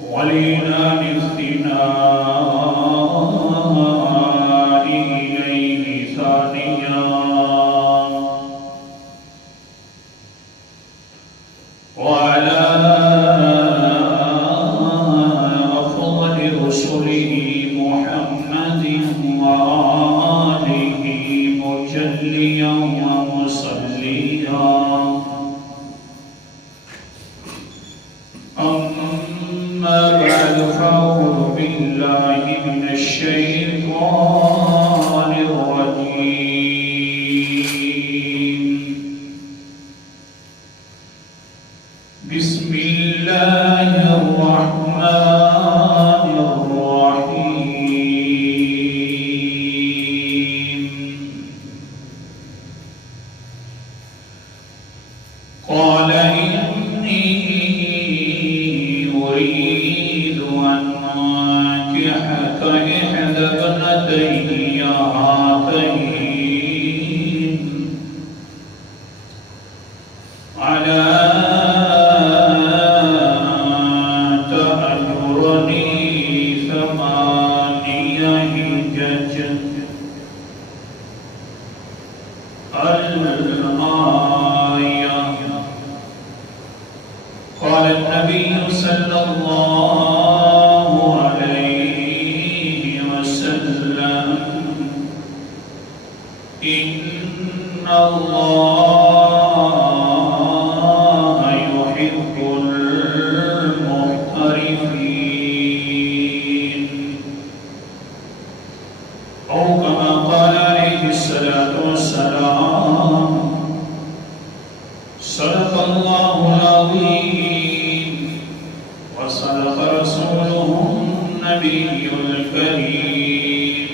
ولنا الاستناد إليه ثانيا وعلى أفضل رسله محمد وآله مجليا ومصليا أما بعد فأعوذ بالله من الشيطان الرجيم بسم الله الرحمن الرحيم قال إني أريد أن أنكحك إحدى ابنتي هاتين على أن تأجرني 8 حجج الآية. قال النبي صلى الله عليه وسلم إن الله يحب المحترفين أو كما قال عليه الصلاة والسلام. صدق الله العظيم وصدق رسوله النبي الكريم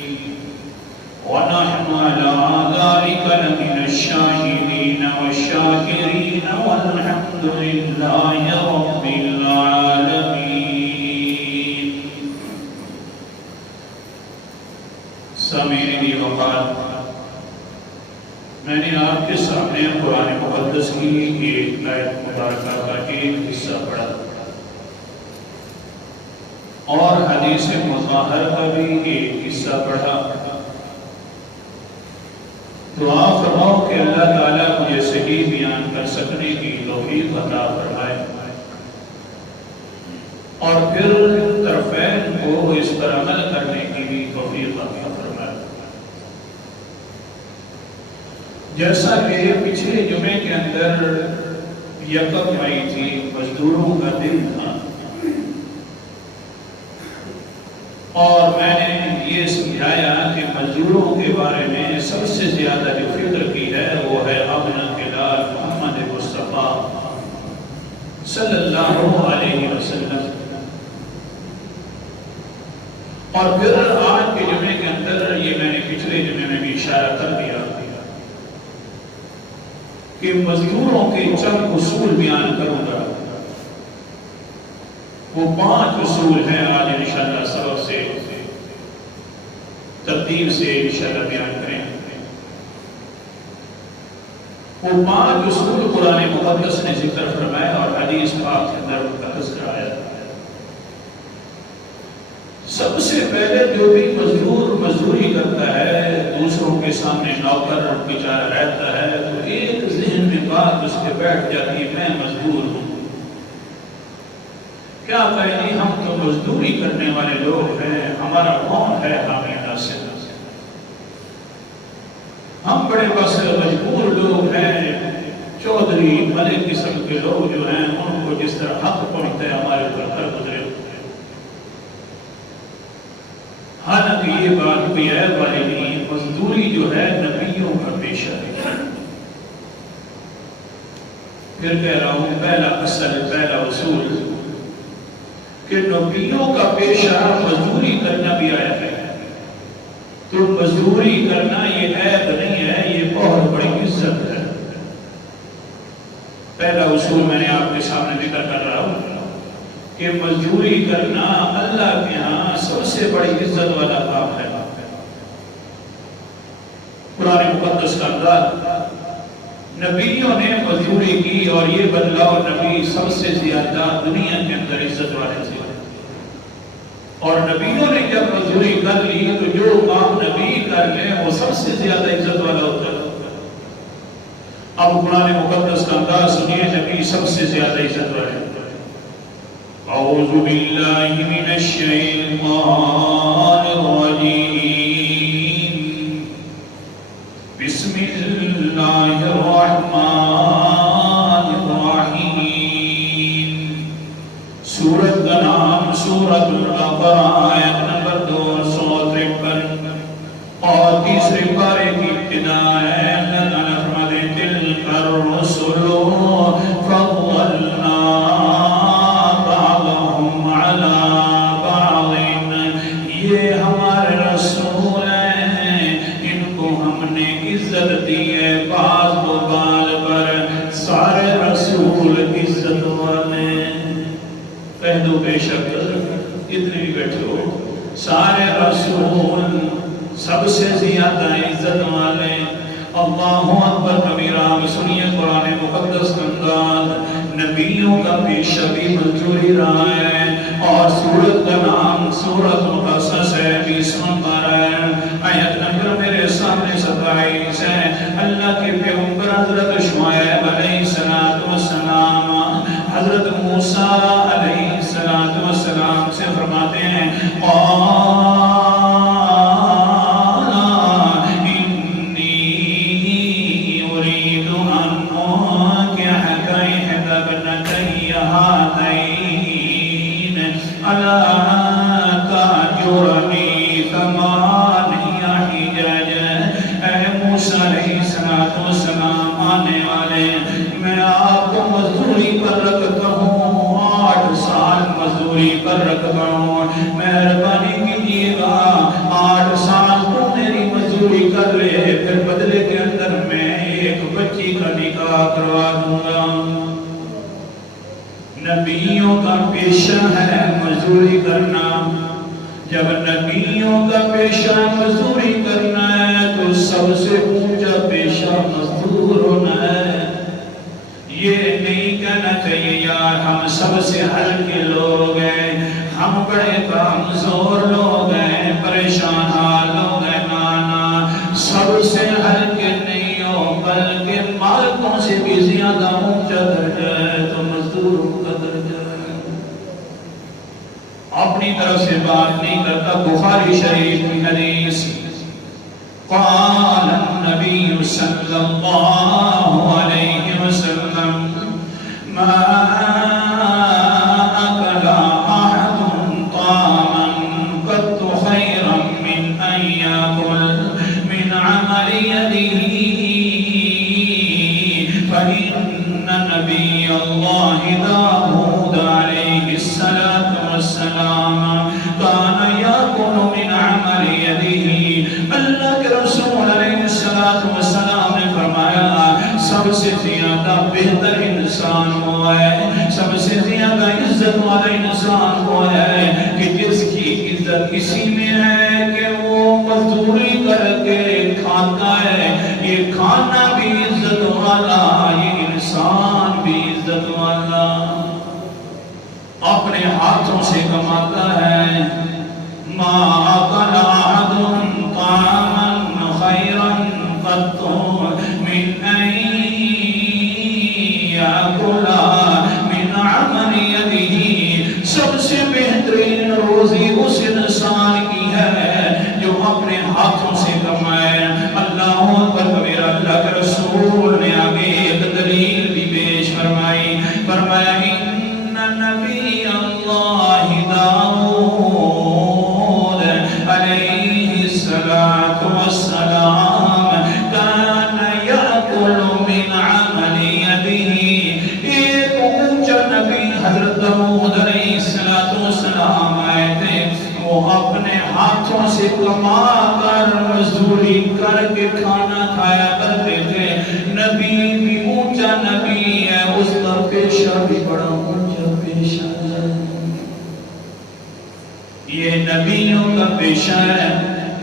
ونحن على ذلك لمن الشاهدين والشاكرين والحمد لله رب العالمين. سامعین وقار، میں نے آپ کے سامنے قرآن مقدس کی ایک آیت مبارکہ کا ایک حصہ پڑھا اور حدیث مطہر کا بھی ایک حصہ پڑھا. دعا فرماؤ کہ اللہ تعالیٰ مجھے صحیح بیان کر سکنے کی توفیق عطا فرمائے اور پھر طرفین کو اس پر عمل کرنے کی بھی توفیق عطا فرمائے. جیسا کہ پچھلے جمعے کے اندر یکم مئی تھی، مزدوروں کا دن تھا، اور میں نے یہ سمجھایا کہ مزدوروں کے بارے میں سب سے زیادہ جو فکر کی ہے وہ ہے اپنا خلال محمد مصطفیٰ صلی اللہ علیہ وسلم. اور پھر آج کے جمعے کے اندر یہ میں نے پچھلے جمعے میں بھی اشارہ کر دیا کہ مزدوروں کے چند اصول بیان کروں گا. وہ 5 اصول ہیں، آج انشاءاللہ سبق سے ترتیب سے انشاءاللہ بیان کریں. وہ 5 اصول قرآن مقدس نے ذکر فرمایا اور حدیث پاک کے اندر ان کا تذکرہ آیا. سب سے پہلے جو بھی مزدور مزدوری کرتا ہے، دوسروں کے سامنے نوکر بیچارہ رہتا ہے، تو ایک ذہن میں بات اس کے بیٹھ جاتی ہے، میں مزدور ہوں. کیا کہیں، ہم تو مزدوری کرنے والے لوگ ہیں، ہمارا کون ہے حامی ناصر؟ ہم بڑے بس مجبور لوگ ہیں، چودھری ملک قسم کے لوگ جو ہیں ان کو جس طرح حق پہنچتا ہے ہمارے اوپر کر گزرے. حالانکہ یہ بات بھی ہے والی نہیں، مزدوری جو ہے نبیوں کا پیشہ ہے. پھر کہہ رہا ہوں، پہلا اصول کہ نبیوں کا پیشہ مزدوری کرنا بھی آیا ہے. تو مزدوری کرنا یہ عیب نہیں ہے، یہ بہت بڑی عزت ہے. پہلا اصول میں نے آپ کے سامنے ذکر کر رہا ہوں کہ مزدوری کرنا اللہ کے ہاں سب سے بڑی عزت والا کام ہے. قرآن مقدس کا انداز، نبیوں نے مزدوری کی اور یہ بدلاؤ نبی سب سے زیادہ دنیا کے اندر عزت والے تھے. اور نبیوں نے جب مزدوری کر لی تو جو کام نبی کر لیں وہ سب سے زیادہ عزت والا ہوتا ہے۔ اب قرآن مقدس کا انداز سنیے، نبی سب سے زیادہ عزت والے ہوتا ہے۔ اعوذ باللہ من الشیطان الرجیم، بسم اللہ الرحمن الرحیم۔ سورت کا نام سورت البقرہ، آیت نمبر 253 اور تیسرے پارے کی ابتدا ہے۔ اللہ تعالیٰ فرماتے ہیں تلک الرسل فضلنا بعضهم علی بعض، یہ ہمارے رسول ہیں، ان کو ہم نے عزت دی ہے بعض و بعض پر۔ سارے رسول عزت والے، کہہ دو بے شک اتنے بھی بیٹھے ہو، سارے رسول سب سے زیادہ عزت والے۔ اللہ اکبر کبیرہ۔ سنیے قرآن مقدس کا انداز، نبیوں کا پیشہ بھی منظوری رہا ہے، اور سورت کا نام سورت مقصص ہے، 20واں پارہ ہے، آیت نمبر میرے سامنے 27 ہے۔ اللہ کے پیغمبر حضرت شعیب علیہ السلام حضرت موسیٰ علیہ السلام سے فرماتے ہیں آنے والے میں آپ کو مزدوری پر رکھتا ہوں، 8 سال مزدوری پر رکھتا ہوں، مہربانی کیجیے گا 8 سال تو میری مزدوری کر لے، پھر بدلے کے اندر میں ایک بچی کا نکاح کروا دوں گا۔ نبیوں کا پیشہ ہے مزدوری کرنا، جب نبیوں کا پیشہ مزدوری کرنا ہے تو سب سے اونچا پیشہ مزدور ہونا ہے۔ یہ نہیں کہنا چاہیے یار ہم سب سے ہلکے لوگ ہیں، ہم بڑے کمزور لوگ ہیں، پریشان حال لوگ ہیں۔ نانا، سب سے ہلکے نہیں ہو، بلکہ مالکوں سے بھی زیادہ اونچا درجہ ہے تو مزدوروں کا درجہ ہے۔ اپنی طرف سے بات نہیں کرتا، بخاری شریف کی حدیث، قال النبی صلی اللہ علیہ وسلم ما اکل احد طعاما قط خیرا من ان یاکل من عمل یده فإن نبی اللہ داود علیہ السلام کان یاکل من عمل یده۔ اللہ کے رسول علیہ السلام نے فرمایا سب سے زیادہ بہتر انسان وہ ہے، سب سے زیادہ عزت والا انسان وہ ہے کہ جس کی عزت اسی میں ہے کہ وہ مزدوری کر کے کھاتا ہے۔ یہ کھانا بھی عزت والا، یہ انسان بھی عزت والا، اپنے ہاتھوں سے کماتا ہے۔ ما اکل احد طعاما خیرا قط من ان یاکل من عمل یده۔ سب سے بہترین روزی اس انسان کی ہے جو اپنے ہاتھوں سے کمائے۔ اللہ اکبر کبیرہ۔ اللہ کے رسول نے آگے ایک دلیل بھی پیش فرمائی، فرمایا نبی اللہ داؤد علیہ السلام کان یأکل من عمل یده۔ ایک اونچا نبی حضرت داؤد علیہ السلام آئے تھے، وہ اپنے ہاتھوں سے کما کر مزدوری کر کے کھانا کھایا کرتے تھے۔ نبی بھی اونچا نبی ہے، اس کا پیشہ بھی بڑا اونچا پیشہ ہے۔ یہ نبیوں کا پیشہ ہے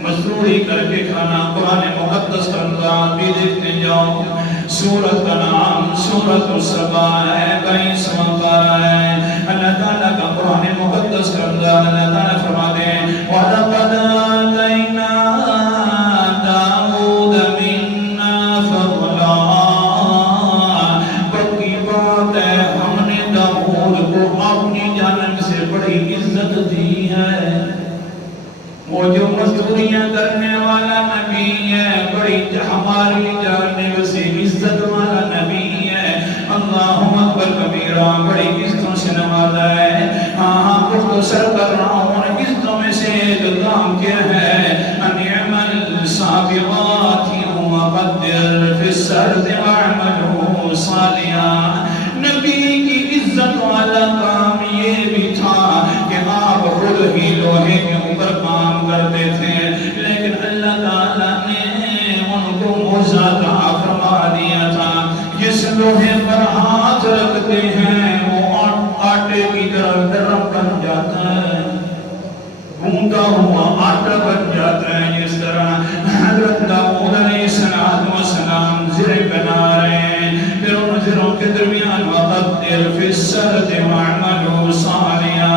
مزدوری کر کے کھانا۔ قرآن مقدس کا انداز بھی دیکھتے جاؤ، سورت کا نام سورت السبا ہے، 22واں پارہ ہے۔ اللہ تعالیٰ کا قرآن مقدس کا انداز، اللہ تعالیٰ فرماتا وہ جو مزدوریاں کرنے والا نبی ہے، بڑی ہماری جانب سے عزت والا نبی ہے، اللہ اکبر کبیرہ، بڑی عزتوں سے نوازا ہے۔ ہاں مختصر کر رہا ہوں، عزتوں میں سے ایک کام کیا ہے، انعم السابغات وقدر فی السرد واعملوا صالحا۔ نبی کی عزت والا کام یہ بھی تھا کہ آپ خود ہی لوہے کے اوپر کام کرتے تھے، لیکن اللہ تعالیٰ نے ان کو موزہ عطا فرما دیا تھا، جس لوہے پر ہاتھ رکھتے ہیں وہ آٹے کی طرح نرم بن جاتا ہے، گوندا ہوا آٹا بن جاتا ہے۔ جس طرح حضرت داؤد علیہ السلام زرے بنا رہے ہیں، پھر ان زروں کے درمیان وقدر فی السرد واعملوا صالحا،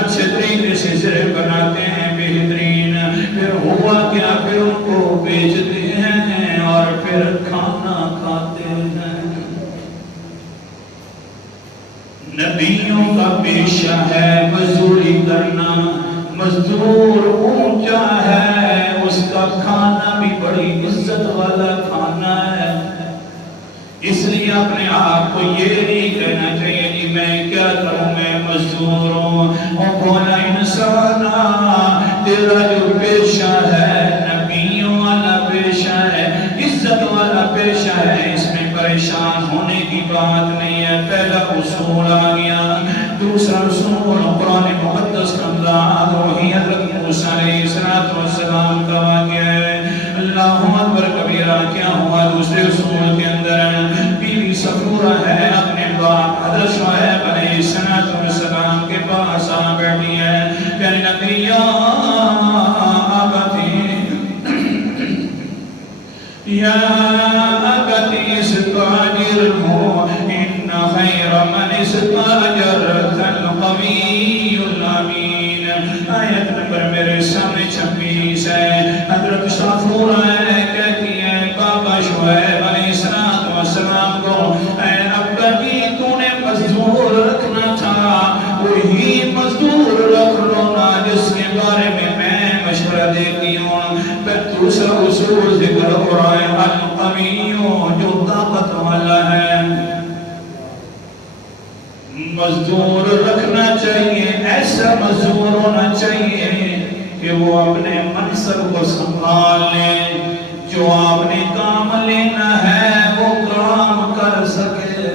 اچھے طریقے سے زرے بناتے ہیں، بہترین۔ پھر ہوا کیا، پھر ان کو بیچتے ہیں اور پھر کھانا کھاتے ہیں۔ نبیوں کا پیشہ ہے مزدوری کرنا، مزدور اونچا ہے، اس کا کھانا بھی بڑی عزت والا کھانا ہے۔ اس لیے اپنے آپ کو یہ نہیں کہنا چاہیے کہ میں کیا کروں، میں مزدور ہوں۔ اور بولا انسانا، تیرا جو پیشہ ہے نبیوں والا پیشہ ہے، عزت والا پیشہ ہے، اس میں پریشان ہونے کی بات نہیں ہے۔ پہلا اصول آ گیا۔ دوسرا اصول قرآن مقدس کا انداز وہی حضرت موسیٰ علیہ السلام کا واقعہ ہے۔ اللہ اکبر کبیرہ، کیا ہوا دوسرے اصول کے اندر؟ بیوی صفورہ ہے، اپنے باپ حضرت شعیب علیہ السلام کے پاس آ بیٹھی ہے، کہنے لگی یا ابتی استاجرہ ان خیر من استاجرت القوی الامین۔ آیت نمبر میرے سامنے 26 ہے۔ حضرت صفورہ کہتی ہے بابا شعیب علیہ السلام کو، اے ابا جی تو نے مزدور رکھنا تھا، وہی مزدور رکھ لو نا جس کے بارے میں مشورہ دیتی ہوں۔ پھر دوسرا اصول ذکر ہو رہا ہے، القویوں، جو طاقت والا ہے۔ مزدور رکھنا چاہیے، ایسا مزدور ہونا چاہیے کہ وہ اپنے منصب کو سنبھال لے، جو آپ نے کام لینا ہے وہ کام کر سکے۔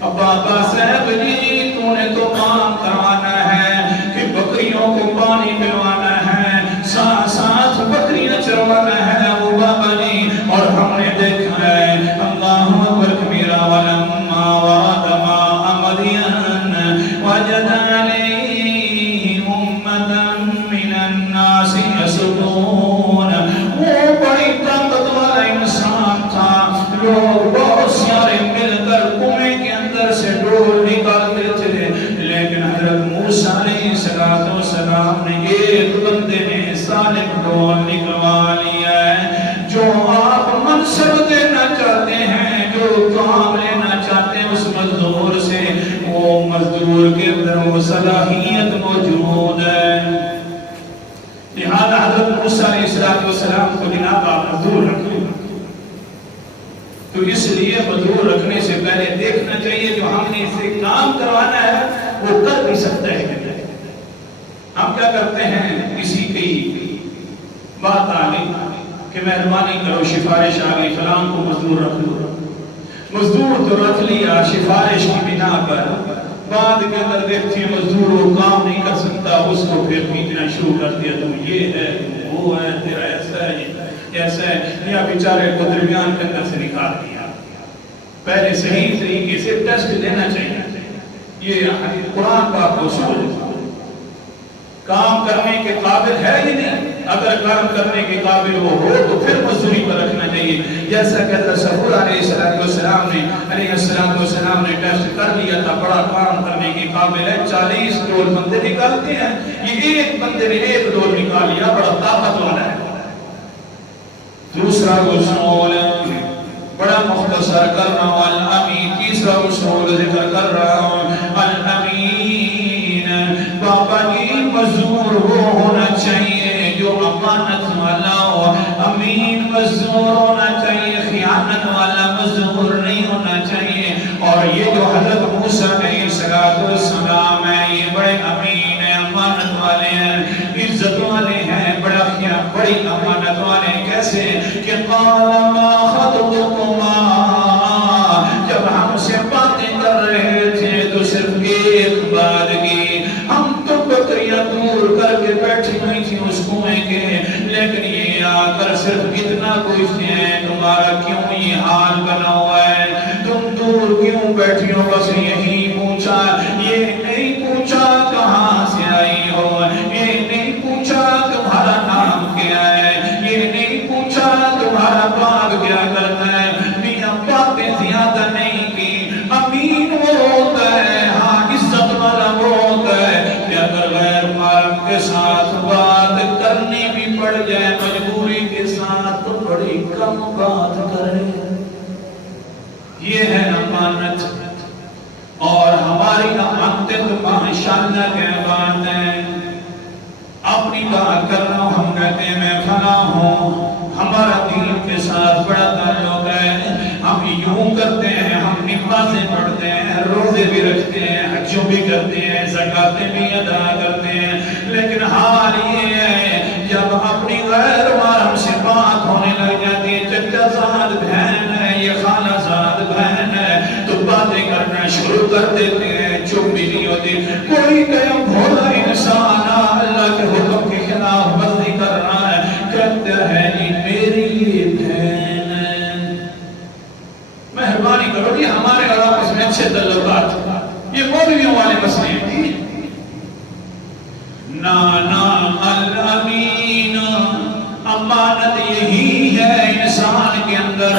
اب بابا صاحب جی تو نے تو کام کروانا ہے کہ بکریوں کو پانی پلوانا ہے، ساتھ ساتھ بکریاں چروانا ہے وہ بابا جی، اور ہم نے دیکھا ہے اللہ اکبر کبیرہ ولما ورد ماء مدین وجد علیہ امة من الناس یسقون۔ وہ بڑی طاقت والا انسان تھا، لوگ بہت سارے مل کر کنویں کے اندر سے ڈول نکالتے تھے، لیکن حضرت موسیٰ علیہ السلام نے ایک بندے نے صالح ڈول نکلوا لیا ہے۔ جو آپ منصب دینا چاہتے ہیں، جو کام لینا چاہتے ہیں اس مزدور سے، وہ مزدور کے اندر وہ صلاحیت موجود ہے۔ لہذا حضرت موسیٰ علیہ السلام کو جناب آپ مزدور رکھیں، تو اس لیے مزدور رکھنے سے پہلے دیکھنا چاہیے جو ہم نے اس سے کام کروانا ہے وہ کر بھی سکتا ہے کہ نہیں۔ ہم کیا کرتے ہیں، کسی کی بات آ گئی کہ مہربانی کرو سفارش آ گئی فلاں کو مزدور رکھ لو، مزدور تو رکھ لیا سفارش کی بنا پر، بعد کے اندر دیکھتے ہیں مزدور وہ کام نہیں کر سکتا، اس کو پھر پیٹنا شروع کر دیا، تو یہ ہے وہ ہے تیرا ایسا ہے ایسا ہے، یا بیچارے کو درمیان کے اندر سے نکال دیا۔ پہلے صحیح طریقے سے ٹیسٹ دینا چاہیے، یہ قرآن کا اصول ہے۔ کام کرنے کے قابل ہے ہی نہیں، اگر کام کرنے کے قابل وہ ہو تو پھر مزدوری پر رکھنا چاہیے۔ جیسا کہ حضرت صفورہ علیہ السلام نے ٹیسٹ کر لیا تھا، بڑا کام کرنے کے قابل ہے، 40 ڈول بندے نکالتے ہیں، یہ ایک بندے نے ایک ڈول نکال لیا، بڑا طاقت والا ہے۔ دوسرا اصول بڑا مختصر کر رہا ہوں، الامین۔ تیسرا اصول ذکر کر رہا ہوں، الامین۔ بابا جی مزدور وہ ہونا چاہیے جو مزدور ہونا چاہیے، خیانت والا مزدور نہیں ہونا چاہیے۔ اور یہ جو حضرت موسیٰ علیہ السلام ہے، یہ بڑے امین ہیں، امانت والے ہیں، عزت والے ہیں، بڑی امانت والے ہیں۔ کیسے کہ قال ما خطبكما، جب ہم سے باتیں کر رہے تھے تو صرف ایک بات کی، ہم تو بکریاں دور کر کے بیٹھی ہوئی تھی اس کنویں کے، لیکن یہ آ کر صرف اتنا پوچھتے ہیں تمہارا کیوں یہ حال بنا ہوا ہے، تم دور کیوں بیٹھی ہو، بس یہی پوچھا، یہ نہیں پوچھا کہاں سے آئی ہو، یہ نہیں پوچھا تمہارا نام کیا ہے، یہ نہیں پوچھا تمہارا باپ کیا کرتا ہے۔ میاں باتیں زیادہ نہیں کی، امین وہ ہوتا ہے، ہاں عزت والا وہ ہوتا ہے کہ اگر غیر محرم کے ساتھ بات کرنی بھی پڑ جائے مجبوری کے ساتھ تو بڑی کم بات کرے۔ یہ ہے امانت، اور ہماری امانتیں تو ماشاءاللہ کے بات ہیں۔ اپنی بات کر رہا ہوں، ہم کہتے ہیں میں فلاں ہوں، ہمارا دین کے ساتھ بڑا تعلق ہے، ہم یوں کرتے ہیں، ہم نمازیں پڑھتے ہیں، روزے بھی رکھتے ہیں، حجوں بھی کرتے ہیں، زکاتیں بھی ادا کرتے ہیں، لیکن حال یہ ہے جب اپنی غیر محرم سے بات ہونے لگ جاتی ہے، چچا زاد بہن ہے، یہ خالہ زاد بہن ہے، تو باتیں کرنا شروع کر دیتے ہیں، چپ بھی نہیں ہوتی۔ کوئی قیم بھولا انسان اللہ کے حکم کے خلاف ورزی کر رہا ہے، کہتا ہے جی میری یہ بہن ہے۔ مہربانی کرو جی، ہمارے اور آپس میں اچھے تعلقات، یہ مولویوں والے مسئلے ہیں۔ نانا الامین، امانت یہی ہے انسان کے اندر،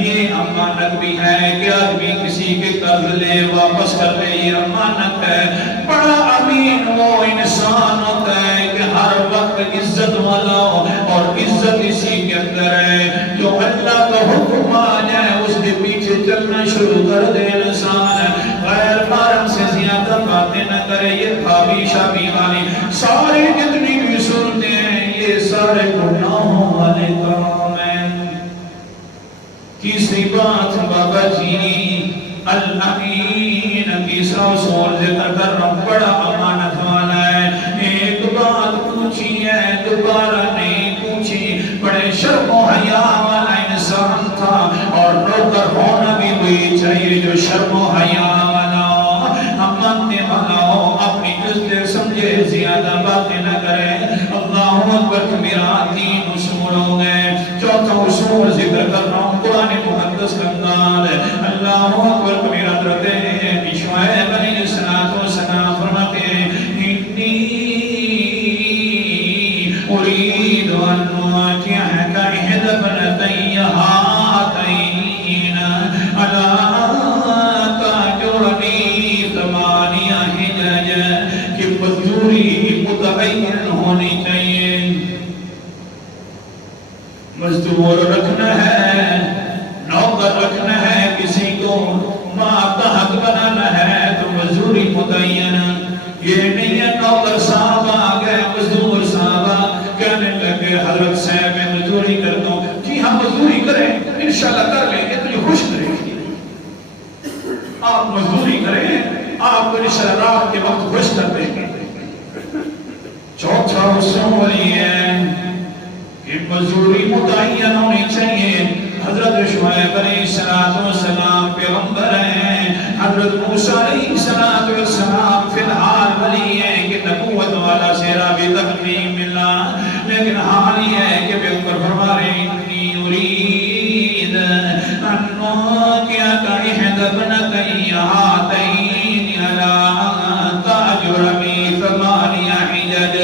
یہ امانت بھی ہے کہ آدمی کسی کے قرض لے واپس کر لے، یہ امانت ہے۔ بڑا امین وہ انسان ہوتا ہے کہ ہر وقت عزت والا ہو، اور عزت اسی کے اندر ہے جو اللہ کا حکم آ جائے اس کے پیچھے چلنا شروع کر دے انسان، غیر محرم سے زیادہ باتیں نہ کرے۔ یہ بھابی شابی والی سارے جتنی بھی سنتے ہیں یہ سارے گناہوں والے کام ہیں۔ تیسری بات بابا جی الامین، تیسرا اصول ذکر کر رہا ہوں، بڑا امانت والا ہے۔ ایک بات پوچھی ہے دوبارہ نہیں پوچھی، بڑے شرم و حیا والا انسان تھا، اور نوکر ہونا بھی وہی چاہیے جو شرم و حیا والا ہو، امانت والا ہو، اپنی عزت سمجھے، زیادہ باتیں نہ کرے۔ اللہ اکبر کبیرہ، تین اصول ہو گئے، چوتھا اصول ذکر کر رہا ہوں، قرآن مقدس کا انداز ہے۔ اللہ اکبر کبیرہ، حضرت شعیب علیہ السلام فرماتے ہیں انی اريد ان اواجهك احدى ابنتي هاتين على ان تاجرني 8 حجج، کہ مزدوری متعین ہونی چاہیے، مزدور رکھنا ہے، نوکر رکھنا ہے، کسی کو ماتحت بنانا ہے تو مزدوری متعین۔ یہ نہیں ہے نوکر صاحب آ گئے، مزدور صاحب کہنے لگے حضرت صاحب میں مزدوری کرتا ہوں، جی ہم مزدوری کریں انشاءاللہ کر لیں گے، تجھے خوش کریں گے، آپ مزدوری کریں آپ کو انشاءاللہ رات کے وقت خوش کر دیں گے۔ چوتھا اصول یہ ہے کہ مزدوری متعین ہونی چاہیے۔ حضرت شعیب علیہ السلام پیغمبر ہیں، حضرت موسیٰ علیہ السلام فی الحال ولی ہیں کہ نبوت والا سیرا بھی تک نہیں ملا، لیکن حال یہ ہے کہ پیغمبر فرما رہے ہیں انی ارید ان اواجهك احدى ابنتي هاتين على ان تاجرني 8 حجج۔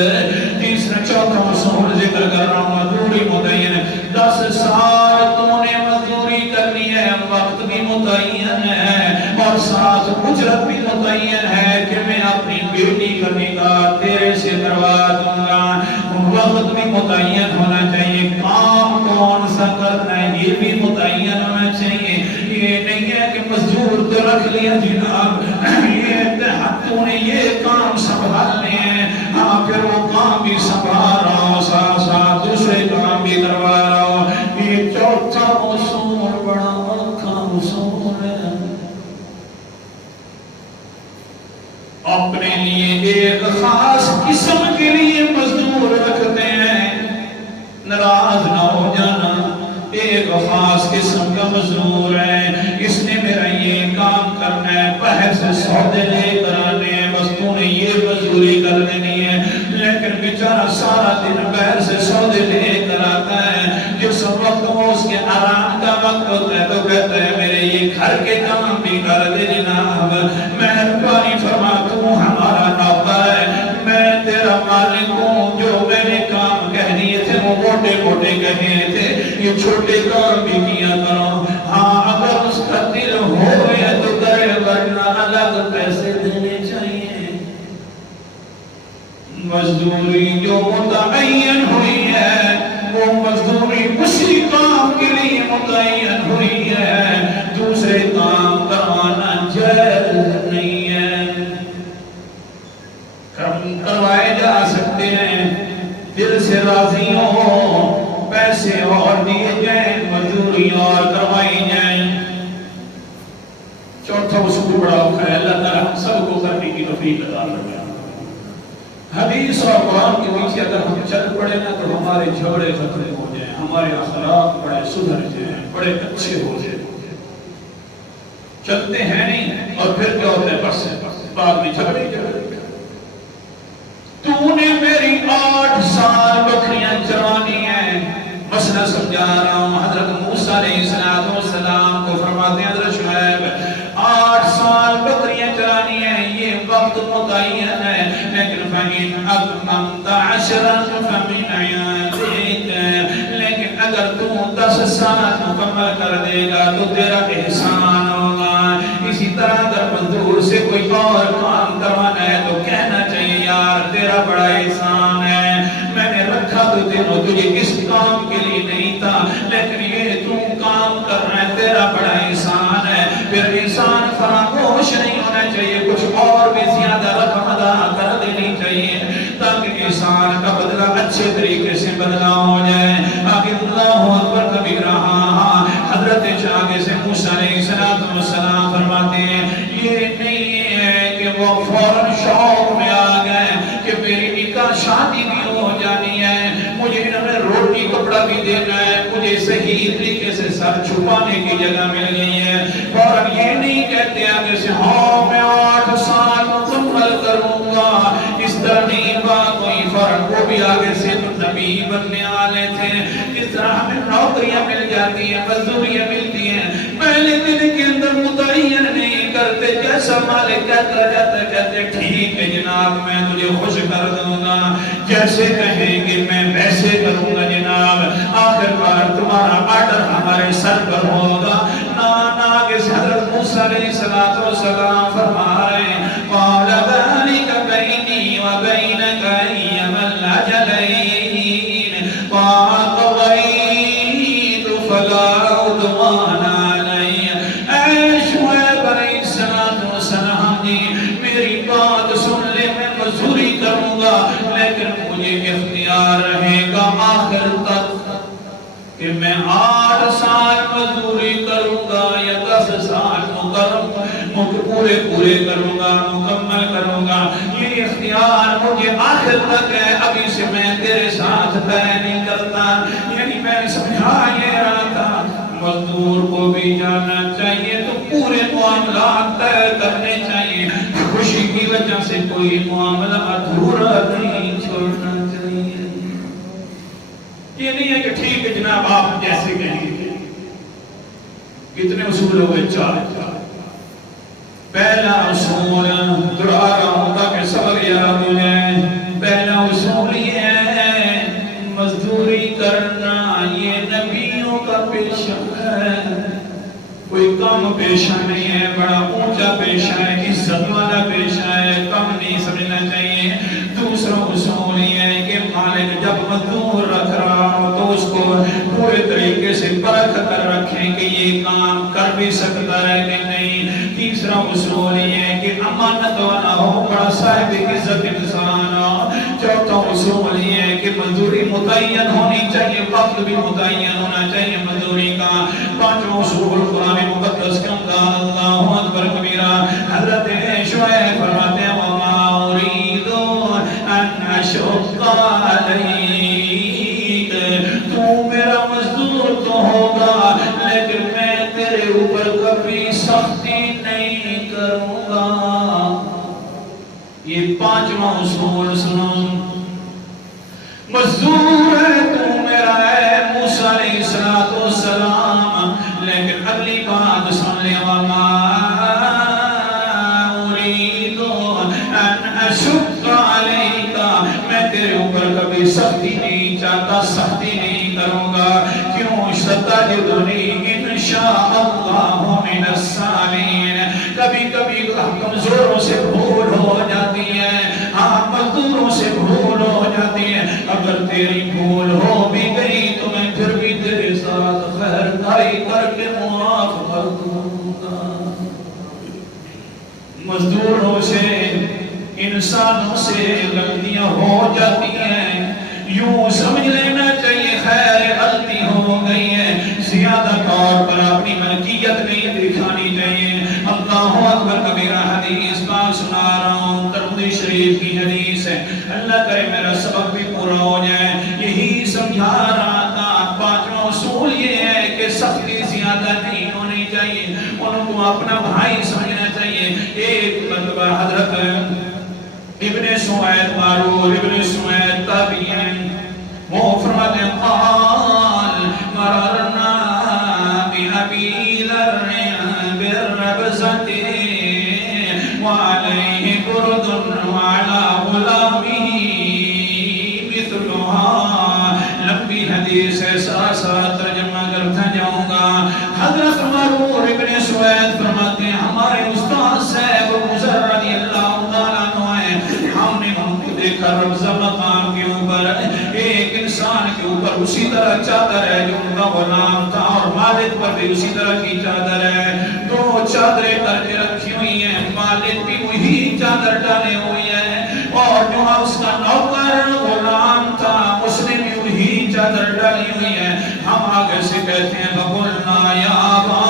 تیسرا چوتھا اصول ذکر کر رہا ہوں، مزدوری متعین۔ 10 سال تم نے مزدوری کرنی ہے، وقت بھی متعین ہے، اور ساتھ اجرت بھی متعین ہے کہ میں اپنی بیٹی کا نکاح تیرے سے کروا دوں گا۔ وقت بھی متعین ہونا چاہیے، کام کون سا کرنا ہے یہ بھی متعین ہونا چاہیے۔ یہ نہیں ہے کہ مزدور تو رکھ لیا جناب، یہ تو نے یہ کام سنبھالنے ہیں، ہاں پھر وہ کام بھی سنبھال رہا ہو، ساتھ ساتھ دوسرے کام بھی کروا رہا ہو، یہ لیے ایک خاص قسم کے لیے مزدور رکھتے ہیں، ناراض نہ ہو جانا، ایک خاص قسم کا مزدور ہے، اس نے میرا یہ کام کرنا ہے، باہر سے سودے لے کر آنے ہیں، بس تو نے یہ مزدوری کر دینی ہے۔ لیکن بیچارہ سارا دن باہر سے سودے لے کر آتا ہے، جس وقت وہ اس کے آرام کا وقت ہوتا ہے تو کہتا ہے میرے یہ گھر کے کام بھی کر دے جناب، مہربانی فرما تو ہمارا نوکر ہے، میں تیرا مالک ہوں، جو میں نے کام کہہ دیے تھے وہ موٹے موٹے کہے تھے، یہ چھوٹے کام بھی کیا کرو، ہاں اگر اس کا دل ہو یا تو کرے، ورنہ الگ پیسے دینے چاہیے۔ مزدوری جو متعین ہوئی ہے وہ مزدوری اسی کام کے لیے متعین ہوئی ہے، دوسرے کام کروانا جائز نہیں ہے۔ کروائے جا سکتے ہیں، دل سے راضی ہو، پیسے اور دیے جائیں، مزدوری اور کروائی جائیں۔ چوتھا اصول بڑا ہے، اللہ تعالیٰ سب کو کرنے کی توفیق عطا فرمائے۔ حدیث اور قرآن کے پیچھے اگر ہم چل پڑے نا تو ہمارے جھگڑے ختم ہو جائیں، ہمارے اخلاق بڑے سدھر جائیں، بڑے اچھے ہو جائیں۔ چلتے ہیں نہیں اور پھر کیا ہوتا ہے، بس بعد میں جھگڑے جھگڑے۔ تو نے میری 8 سال بکریاں چرانی ہیں، مسئلہ سمجھا رہا ہوں۔ حضرت موسیٰ علیہ السلام کو فرماتے ہیں حضرت شعیب 8 سال بکریاں چرانی ہیں، یہ وقت متعین ہے، لیکن فَإِنْ أَتْمَمْتَ عَشْرًا فَمِنْ عِنْدِكَ، لیکن اگر تو 10 سال مکمل کر دے گا تو تیرا احسان ہوگا۔ اسی طرح اگر مزدور سے کوئی اور کام کروانا ہے تو کہنا چاہیے یار تیرا بڑا احسان ہے، میں نے رکھا تو تجھے اس کام کے لیے نہیں تھا، لیکن یہ تو کام کر رہا ہے، تیرا بڑا احسان ہے۔ پھر احسان فراموش نہیں ہونا چاہیے، کچھ اور بھی زیادہ رقم ادا کر دینی چاہیے تاکہ احسان کا بدلہ اچھے طریقے سے بدلہ ہو جائے۔ آگے اللہ اکبر کبیرہ، حضرت آگے سے موسیٰ علیہ السلام فرماتے ہیں یہ نہیں ہے کہ وہ فوراً شوق میں آ گئے کہ میری نکاح شادی بھی ہو جانی ہے، مجھے انہوں نے روٹی کپڑا بھی دینا ہے، مجھے صحیح طریقے سے سر چھپانے کی جگہ مل گئی ہے، فوراً یہ نہیں کہتے آگے سے ہاں میں 8 سال مکمل کروں گا، اس طرح نہیں بات ہوئی۔ فوراً وہ بھی آگے سے نبی بننے والے تھے، اس طرح ہمیں نوکریاں مل جاتی ہیں، مزدوریاں ملتی ہیں، پہلے دن کے اندر متعین نہیں کرتے، جیسا مالک کہتا جاتا کہتے ٹھیک ہے جناب میں تجھے خوش کر دوں گا، جیسے کہیں گے میں ویسے کروں گا جناب، آخر کار تمہارا آرڈر ہمارے سر پر ہوگا۔ نانا کے حضرت موسیٰ علیہ السلام فرما رہے ہیں قال ذلك بینی و بینک ایما الاجلین قضیت فلا عدوان علی۔ اے شعیب علیہ السلام جی میری بات سن لے، میں مزدوری کروں گا لیکن مجھے اختیار رہے گا آخر تک کہ میں 8 سال مزدوری کروں گا یا 10 سال پورے کروں گا، مکمل کروں گا، یہ اختیار مجھے آخر تک ہے، ابھی سے میں تیرے ساتھ طے نہیں کرتا۔ یعنی میں سمجھا یہ رہا تھا مزدور کو بھی جانا چاہیے تو پورے معاملات طے کرنے چاہیے، خوشی کی وجہ سے کوئی معاملہ ادھورا نہیں چھوڑنا چاہیے۔ یہ نہیں ہے کہ ٹھیک ہے جناب آپ جیسے کہیں گے۔ کتنے اصول ہو گئے؟ 4۔ پہلا اصول دہرا رہا ہوں تاکہ سبق یاد ہو جائے۔ پہلا اصول یہ ہے مزدوری کرنا یہ نبیوں کا پیشہ ہے، کوئی کم پیشہ نہیں ہے، بڑا اونچا پیشہ ہے، عزت والا پیشہ ہے، کم نہیں سمجھنا چاہیے۔ دوسرا اصول یہ ہے کہ مالک جب مزدور رکھ رہا ہو تو اس کو پورے طریقے سے پرکھ کر رکھیں کہ یہ کام کر بھی سکتا ہے کہ نہیں۔ تیسرا اصول یہ ہے کہ امانت والا ہو، بڑا صاحب عزت انسان ہو۔ چوتھا اصول یہ ہے کہ مزدوری متعین ہونی چاہیے، وقت بھی متعین ہونا چاہیے مزدوری کا۔ پانچواں اصول قرآن مقدس کے اندر اللہ اکبر کبیرہ، حضرت شعیب فرماتے ہیں وَمَا پانچواں اصول سنو، مزدور ہے تو میرا ہے موسیٰ علیہ السلام، لیکن اگلی بات سن لے، وَمَا أُرِيدُ أَنْ أَشُقَّ عَلَيْكَ، میں تیرے اوپر کبھی سختی نہیں چاہتا، سختی نہیں کروں گا، کیوں؟ سَتَجِدُنِي إِنْ شَاءَ اللَّهُ مِنَ الصَّالِحِينَ، کبھی کبھی کمزوروں سے بھول ہو جاتی ہے، ہاں مزدوروں سے بھول ہو جاتی ہے، اگر تیری بھول ہو بھی گئی تو میں پھر بھی تیرے ساتھ خیر خائی کر کے معاف کر دوں گا۔ مزدوروں سے، انسانوں سے غلطیاں ہو جاتی ہیں، یوں سمجھ لینا چاہیے خیر غلطی ہو گئی ہے، زیادہ طور پر اپنی ملکیت نہیں دکھانی چاہیے۔ اللہ اکبر کبیرہ، حدیث پاک سنا رہا ہوں، ترمذی شریف کی حدیث ہے، اللہ کرے میرا سبق بھی پورا ہو جائے، یہی سمجھا رہا تھا۔ پانچواں اصول یہ ہے کہ سختی زیادہ نہیں ہونی چاہیے، ان کو اپنا بھائی سمجھنا چاہیے۔ ایک مرتبہ حضرت ابن سوید معروف، ابن سوید تابعین، وہ فرماتے ہیں قال مررنا بأبي ذر بالربزة وعليه برد وعلى غلامه مثلها، لمبی حدیث ہے، ساتھ ساتھ ترجمہ کرتا جاؤں گا۔ حضرت معروف ابن سوید فرماتے ہیں ہمارے استاد صاحب ابو ذر رضی اللہ تعالیٰ عنہ ہیں، ہم نے ان کو دیکھا ربزہ مقام کے اوپر ایک انسان کے اوپر اسی طرح چادر ہے جو ان کا غلام تھا، اور مالک پر بھی اسی طرح کی چادر ہے، دو چادریں کر کے رکھی ہوئی ہیں، مالک بھی وہی چادر ڈالے ہوئی ہے، اور جو اس کا نوکر غلام تھا اس نے بھی وہی چادر ڈالی ہوئی ہے۔ ہم آگے سے کہتے ہیں بقولنا یا ابا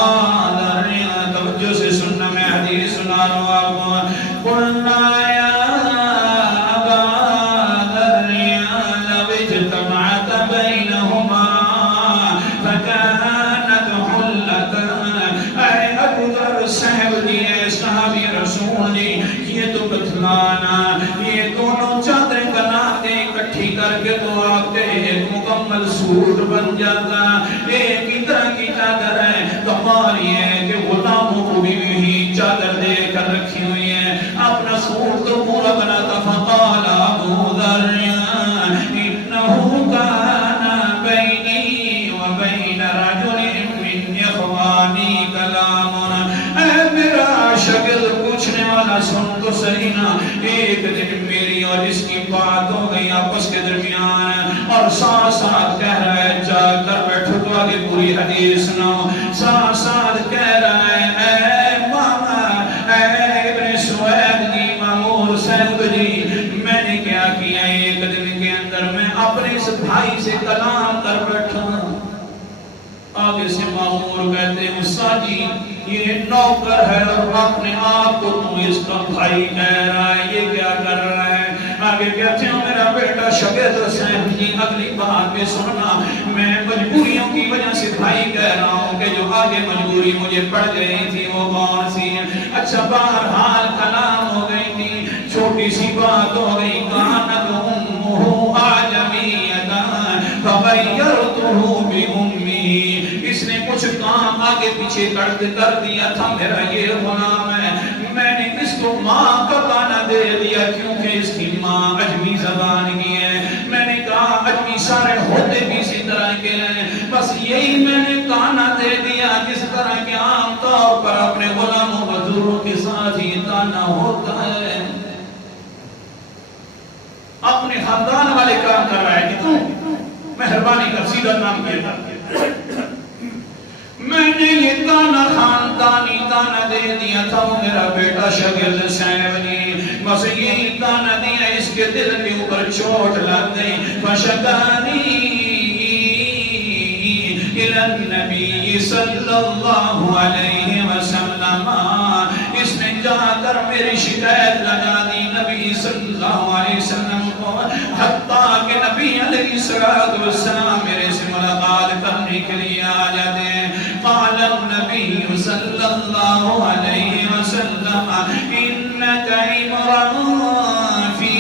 ذر، توجہ سے سننا، میں حدیث سنا رہا ہوں آپ کو، قلنا یا ابا ذر لو اجتمعت بینہما فکانت حلۃ، اے ابو ذر صاحب جی، اے صحابی رسول جی، یہ تو بتلانا، یہ دونوں چادریں بناتے اکٹھی کر کے تو آپ کے ایک مکمل سوٹ بن جاتا، ایک ہی طرح کی چادر ہے، تو ہماری ہے کہ غلاموں کو بھی یہی چادر دے کر رکھی ہوئی ہے، اپنا سوٹ تو پورا بناتا۔ فقال ابو ذر انہ کان بینی وبین رجل من اخوانی کلام، اے میرا شاگرد پوچھنے والا سن تو صحیح نا، ایک دن میری اور اس کی بات ہو گئی آپس کے درمیان، اور ساتھ ساتھ کہہ رہا ہے جا کر بیٹھو تو آگے پوری حدیث سناؤ، ساتھ ساتھ کہہ رہا ہے اے ماما، اے ابن سوید جی، مامور صاحب جی، میں نے کیا کیا ایک دن کے اندر میں اپنے اس بھائی سے کلام کر بیٹھا۔ آگے سے مامور کہتے ہیں استاد جی یہ نوکر ہے اور اپنے آپ کو تم اس کا بھائی کہہ رہا ہے، یہ کیا کر رہا ہے؟ آگے کہتے ہیں میرا بیٹا شاگرد صاحب جی اگلی بات میں سننا، میں مجبوریوں کی وجہ سے بھائی کہہ رہا ہوں کہ جو آگے مجبوری مجھے پڑ گئی تھی وہ کون سی ہے؟ اچھا بہرحال کلام ہو گئی تھی، چھوٹی سی بات ہو گئی، کانت امہ اعجمیۃ فغیرتہ بأمی، اس نے کچھ کام آگے پیچھے کر دیا تھا، میرا یہ غلام ہے، میں نے اس کو ماں کا کانا دے دیا کیونکہ اس کی ماں عجمی زبان کی ہے، میں نے کہا عجمی سارے ہوتے بھی اسی طرح کے ہیں، بس یہی میں نے کانا دے دیا جس طرح کے عام طور پر اپنے غلاموں مزدوروں کے ساتھ ہی کانا ہوتا ہے۔ اپنے خاندان والے کام کر رہا ہے کہ تو مہربانی کر سیدھا نام کیا، میں نے یہ کانا خاندانی کانا دے دیا تھا، وہ میرا بیٹا شاگرد صاحب نے بس یہی کانا دیا، اس کے دل کے اوپر چوٹ لگ گئی، فشکانی الی النبی صلی اللہ علیہ وسلم، اس نے جا کر میری شکایت لگا دی نبی صلی اللہ علیہ وسلم کو، حتیٰ کہ نبی علیہ السلام میرے سے ملاقات کرنے کے لیے آ جاتے ہیں۔ قال النبی صلی اللہ علیہ وسلم انک امرؤ فی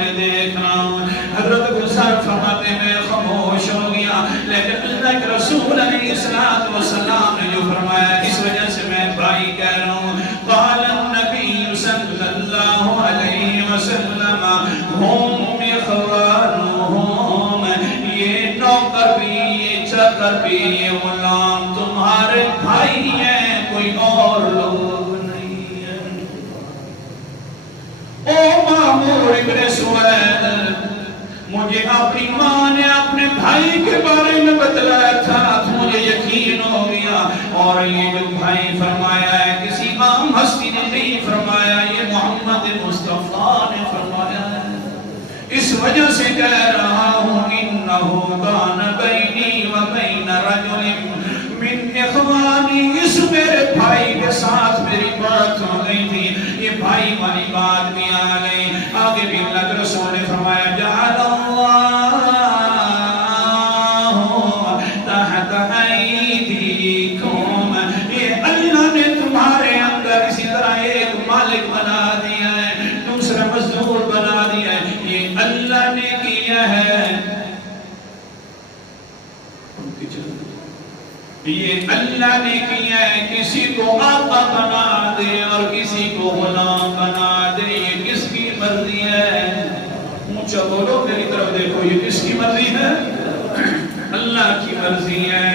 والے دیکھ رہا ہوں. حضرت گلزار فرماتے میں خاموش ہو گیا، لیکن اللہ کے رسول علیہ السلام نے جو فرمایا اس وجہ سے میں بھائی کہہ رہا ہوں. قال النبی صلی اللہ علیہ وسلم ہم اخوانہم، یہ نوکر بھی، یہ چاکر بھی، یہ غلام تمہارے بھائی ہیں، کوئی اور لوگ نہیں ہیں. او مامور ابن سوید، مجھے اپنی ماں نے اپنے بھائی کے بارے میں بتلایا تھا تو مجھے یقین ہو گیا، اور یہ جو بھائی فرمایا ہے کسی عام ہستی نے نہیں فرمایا، یہ محمد مصطفیٰ نے فرمایا ہے. اس وجہ سے کہہ رہا ہوں انہو کان بینی و بین رجل من اخوانی، اس میرے بھائی کے ساتھ میری بات ہو گئی تھی. یہ بھائی والی بات بھی آ گئی. آگے بھی اللہ کے رسول نے فرمایا جعل اللہ تحت ایدیکم، یہ اللہ نے تمہارے اندر اسی طرح ایک مالک بنا دیا ہے، دوسرا مزدور بنا دیا ہے. یہ اللہ نے کیا ہے، یہ اللہ نے کیا ہے. کسی کو آقا بنا دے اور کسی کو غلام بنا دے، یہ کس کی مرضی ہے؟ اونچا بولو، میری طرف دیکھو، یہ کس کی مرضی ہے؟ اللہ کی مرضی ہے.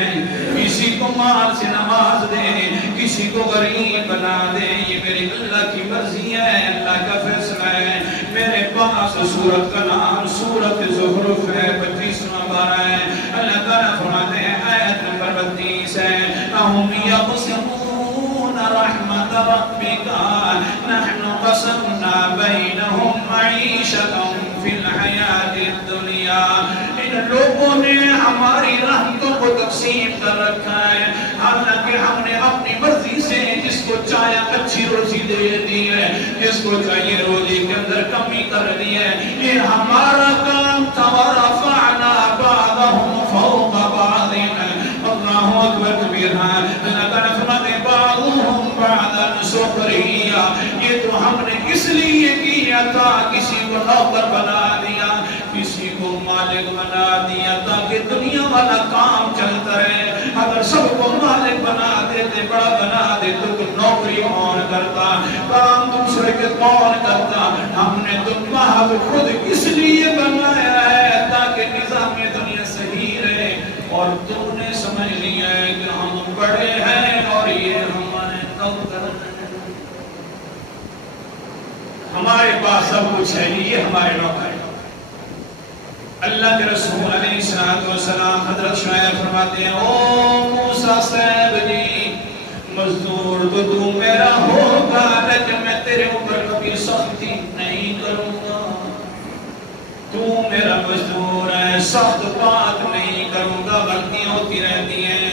کسی کو مال سے نواز دے، کسی کو غریب بنا دے، یہ میری اللہ کی مرضی ہے، اللہ کا فیصلہ ہے. میرے پاس سورت کا نام سورت زخرف ہے، 25واں پارہ ہے. اللہ تعالیٰ فرماتے ہیں آیت نمبر 32 ہے، اَهُمْ يَقْسِمُونَ رَحْمَةَ رَبِّكَ نَحْنُ قَسَمْنَا بَيْنَهُمْ مَعِيشَتَهُمْ فِي الْحَيَاةِ الدُّنْيَا. ان لوگوں نے ہماری رحمتوں کو تقسیم کر رکھا ہے، حالانکہ ہم نے اپنی مرضی سے جس کو چاہے اچھی روزی دے دی ہے، جس کو چاہیے روزی کے اندر کمی کر دی ہے. یہ ہمارا کام تھا. وَرَفَعْنَا بَعْضَهُمْ فَوْقَ بَعْضٍ، اللہ اکبر کبیرہ. اللہ تعالیٰ فرماتے ہیں بَعْضُهُمْ بَعْضًا سُخْرِيًّا، یہ تو ہم نے اس لیے کیا تھا، کسی کو نوکر بنا دیا، کسی کو مالک بنا دیا تاکہ دنیا والا کام چلتا رہے. اگر سب کو مالک بنا دیتے، بڑا بنا دیتے تو نوکری کون کرتا، کام دوسرے کے کون کرتا؟ ہم نے تو محض خود اس لیے بنایا ہے تاکہ نظام دنیا صحیح رہے. اور تم نے سمجھ لیا ہے کہ ہم بڑے ہیں اور یہ ہمارے نوکر ہیں، ہمارے پاس سب کچھ ہے، یہ ہمارے نوکر ہیں. اللہ کے رسول علیہ السلام حضرت شعیب فرماتے ہیں او موسیٰ صاحب جی، مزدور تو میرا ہوگا لیکن میں تیرے اوپر کبھی سختی نہیں کروں گا. تو میرا مزدور ہے، سخت بات نہیں کروں گا. غلطیاں ہوتی رہتی ہیں.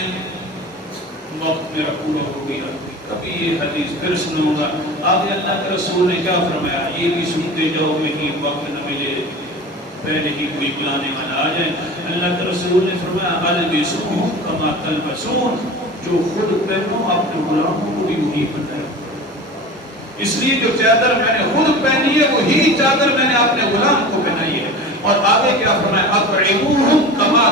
وقت میرا پورا ہو گیا، کبھی یہ حدیث پھر سنوں گا. آگے اللہ کے رسول نے کیا فرمایا، یہ بھی سنتے جاؤ، کہیں وقت نہ ملے پہلے ہی کوئی بلانے والا آ جائے. اللہ کے رسول نے فرمایا البسوہ کما تلبسون، جو خود پہنو اپنے غلاموں کو بھی وہی پہنائے. اس لیے جو چادر میں نے خود پہنی ہے وہی چادر میں نے اپنے غلام کو پہنائی ہے. اور آگے کیا فرمایا اطعموہم کما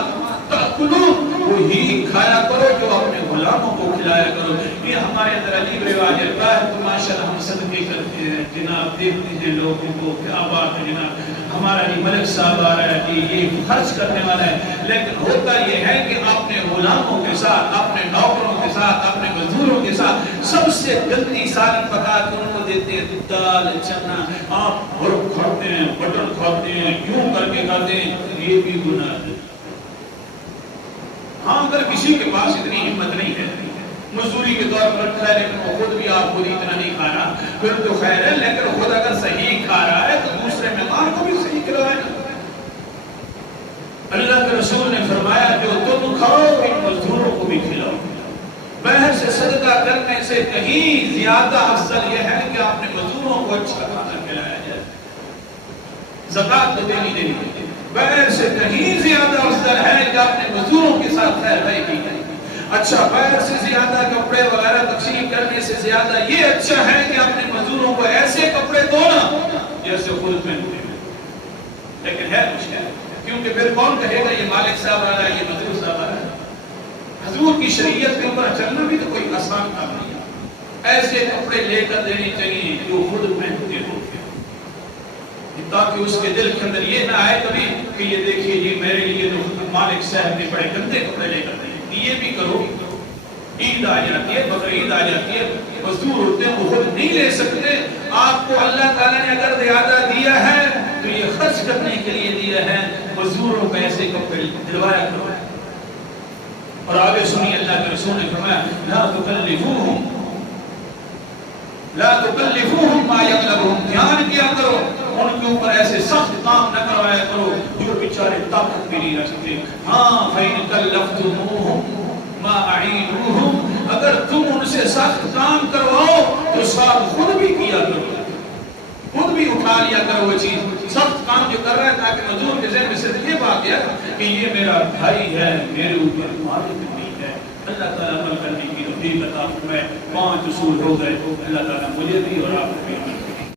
تأکلون، وہی کھایا کرو جو اپنے غلاموں کو کھلایا کرو. یہ ہمارے اندر عجیب رواج ہے. تو ماشاءاللہ ہم صدقے کرتے ہیں جناب، دیکھتے ہیں لوگوں کو، کیا بات ہے جناب، ہمارا جی ملک صاحب آ رہا ہے جی، یہ خرچ کرنے والا ہے. لیکن ہوتا یہ ہے کہ اپنے غلاموں کے ساتھ، اپنے نوکروں کے ساتھ، اپنے مزدوروں کے ساتھ سب سے جلدی سالن پکا کے ان کو دیتے ہیں. دال چنا آپ اور کھاتے ہیں، بٹن کھاتے ہیں، یوں کر کے کھاتے ہیں، یہ بھی گناہ ہے. ہاں اگر کسی کے پاس اتنی ہمت نہیں ہے، مزدوری کے طور پر رکھا ہے لیکن وہ خود بھی آپ خود اتنا نہیں کھا رہا، پھر تو خیر ہے. لیکن خود اگر صحیح کھا رہا ہے تو دوسرے مہمان کو بھی صحیح کھلائے. اللہ کے رسول نے فرمایا جو تم کھاؤ ان مزدوروں کو بھی کھلاؤ. باہر سے صدقہ کرنے سے کہیں زیادہ افضل یہ ہے کہ اپنے مزدوروں کو اچھا کھانا کھلایا جائے. زکوٰۃ تو دینی ہے، باہر سے کہیں زیادہ افضل ہے کہ اپنے مزدوروں کے ساتھ خیر بھائی کی جائے. اچھا باہر سے زیادہ کپڑے وغیرہ تقسیم کرنے سے زیادہ یہ اچھا ہے کہ اپنے مزدوروں کو ایسے کپڑے دو نا جیسے خود پہنتے ہیں. لیکن ہے مشکل، کیونکہ پھر کون کہے گا یہ مالک صاحب آ رہا ہے، یہ مزدور صاحب آ رہا ہے۔ حضور کی شریعت کے اوپر چلنا بھی تو کوئی آسان کام نہیں ہے۔ ایسے کپڑے لے کر دینے چاہیے جو خود پہنتے ہو، تاکہ اس کے دل کے اندر یہ نہ آئے کبھی کہ یہ دیکھیے یہ میرے لیے تو مالک صاحب نے بڑے گندے کپڑے لے کر دیے۔ یہ بھی کرو، عید آ جاتی ہے، بقرعید آ جاتی ہے، مزدور ہوتے ہیں وہ خود نہیں لے سکتے، آپ کو اللہ تعالیٰ نے اگر زیادہ دیا ہے تو یہ خرچ کرنے کے لیے دیا ہے، مزدوروں کو ایسے کپڑے دلوایا کرو۔ اور آگے سنی اللہ کے رسول نے فرمایا لا تکلفوہم ما یغلبہم، دھیان کیا کرو ان کے اوپر ایسے سخت کام نہ کروایا کرو جو بیچارے طاقت بھی نہیں رکھتے۔ ہاں فَإِن كَلَّفْتُمُوهُمْ مَا أَعِينُوهُمْ، اگر تم ان سے سخت کام کرواؤ تو ساتھ خود بھی کیا کرو، خود بھی اٹھا لیا کرو وہ چیز، سخت کام جو کر رہا ہے، تاکہ مزدور کے ذہن میں صرف یہ بات ہے کہ یہ میرا بھائی ہے، میرے اوپر مالک نہیں ہے۔ اللہ تعالیٰ عمل کرنے کی توفیق عطا فرمائے۔ 5 اصول ہو گئے، اللہ تعالیٰ مجھے بھی اور آپ کو بھی